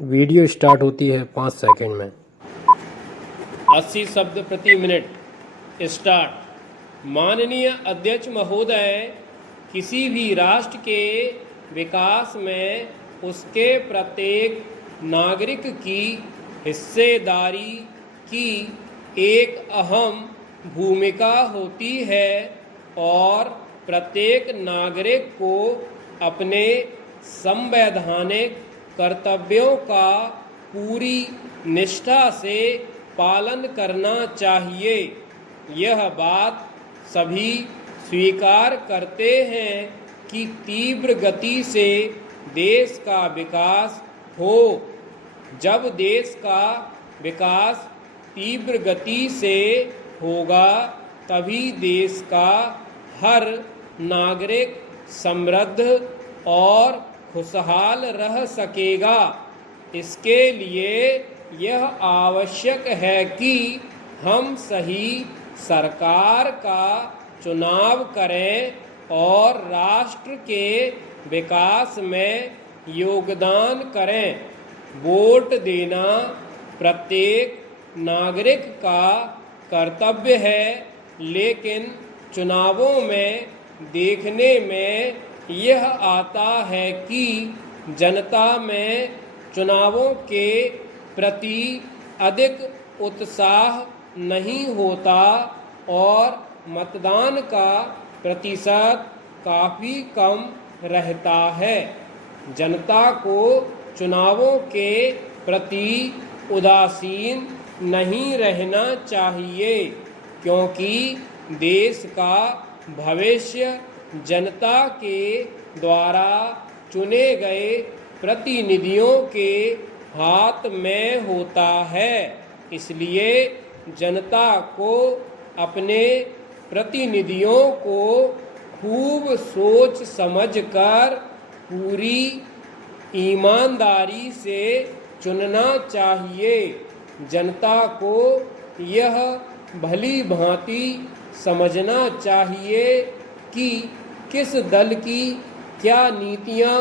Video start होती है 5 second में। 80 शब्द प्रति मिनट। स्टार्ट। माननीय अध्यक्ष महोदय, किसी भी राष्ट्र के विकास में उसके प्रत्येक नागरिक की हिस्सेदारी की एक अहम भूमिका होती है और प्रत्येक नागरिक को अपने संवैधानिक कर्तव्यों का पूरी निष्ठा से पालन करना चाहिए। यह बात सभी स्वीकार करते हैं कि तीव्र गति से देश का विकास हो। जब देश का विकास तीव्र गति से होगा तभी देश का हर नागरिक समृद्ध और खुशहाल रह सकेगा। इसके लिए यह आवश्यक है कि हम सही सरकार का चुनाव करें और राष्ट्र के विकास में योगदान करें। वोट देना प्रत्येक नागरिक का कर्तव्य है, लेकिन चुनावों में देखने में यह आता है कि जनता में चुनावों के प्रति अधिक उत्साह नहीं होता और मतदान का प्रतिशत काफ़ी कम रहता है। जनता को चुनावों के प्रति उदासीन नहीं रहना चाहिए, क्योंकि देश का भविष्य जनता के द्वारा चुने गए प्रतिनिधियों के हाथ में होता है। इसलिए जनता को अपने प्रतिनिधियों को खूब सोच समझकर पूरी ईमानदारी से चुनना चाहिए। जनता को यह भली भांति समझना चाहिए कि किस दल की क्या नीतियां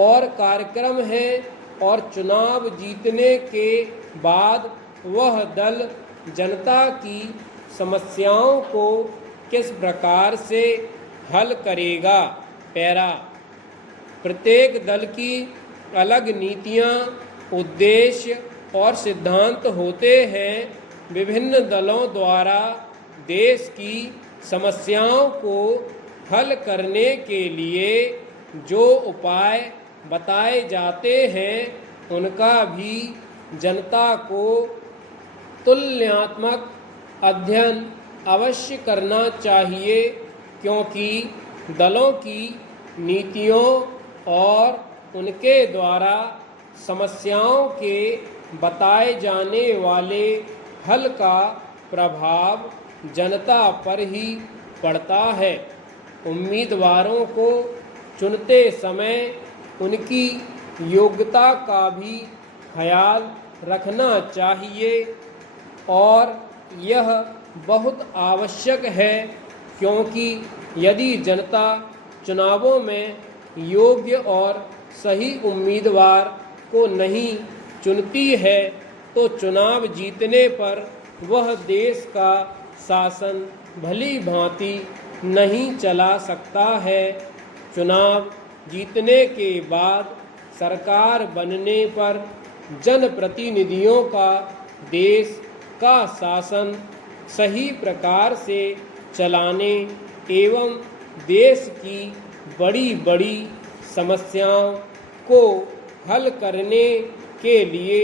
और कार्यक्रम हैं और चुनाव जीतने के बाद वह दल जनता की समस्याओं को किस प्रकार से हल करेगा। पैरा। प्रत्येक दल की अलग नीतियां, उद्देश्य और सिद्धांत होते हैं। विभिन्न दलों द्वारा देश की समस्याओं को हल करने के लिए जो उपाय बताए जाते हैं उनका भी जनता को तुलनात्मक अध्ययन अवश्य करना चाहिए, क्योंकि दलों की नीतियों और उनके द्वारा समस्याओं के बताए जाने वाले हल का प्रभाव जनता पर ही पड़ता है। उम्मीदवारों को चुनते समय उनकी योग्यता का भी ख्याल रखना चाहिए और यह बहुत आवश्यक है, क्योंकि यदि जनता चुनावों में योग्य और सही उम्मीदवार को नहीं चुनती है तो चुनाव जीतने पर वह देश का शासन भली भांति नहीं चला सकता है। चुनाव जीतने के बाद सरकार बनने पर जनप्रतिनिधियों का देश का शासन सही प्रकार से चलाने एवं देश की बड़ी बड़ी समस्याओं को हल करने के लिए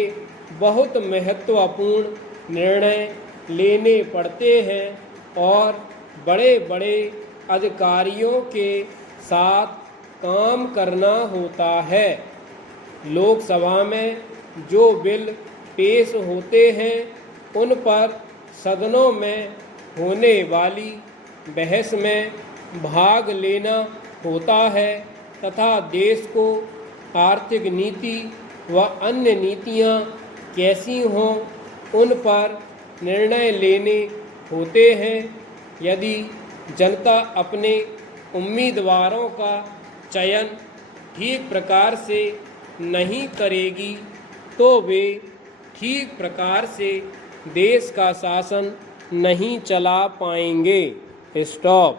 बहुत महत्वपूर्ण निर्णय लेने पड़ते हैं और बड़े बड़े अधिकारियों के साथ काम करना होता है। लोकसभा में जो बिल पेश होते हैं उन पर सदनों में होने वाली बहस में भाग लेना होता है तथा देश को आर्थिक नीति व अन्य नीतियां कैसी हों उन पर निर्णय लेने होते हैं। यदि जनता अपने उम्मीदवारों का चयन ठीक प्रकार से नहीं करेगी तो वे ठीक प्रकार से देश का शासन नहीं चला पाएंगे। स्टॉप।